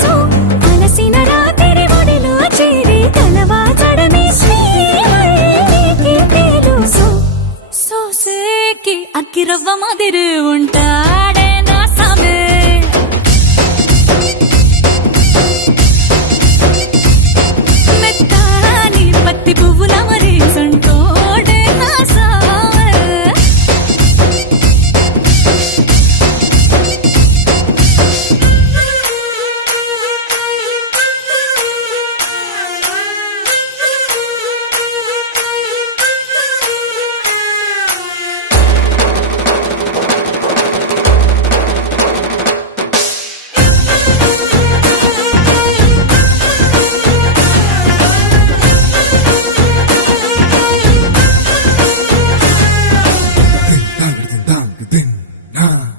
So అలసిన రాత్రి ఒడిలో చేరి కలవాచడమే శ్రీహరికి తెలుసు సోసేకి అక్కిరవ్వ మాదిరి ఉంటాడే నా సామే మెత్తాని పత్తి పువ్వుల మరి సంటోడే నా సామే Ding, dang, ding, dang, ding, ding, nah.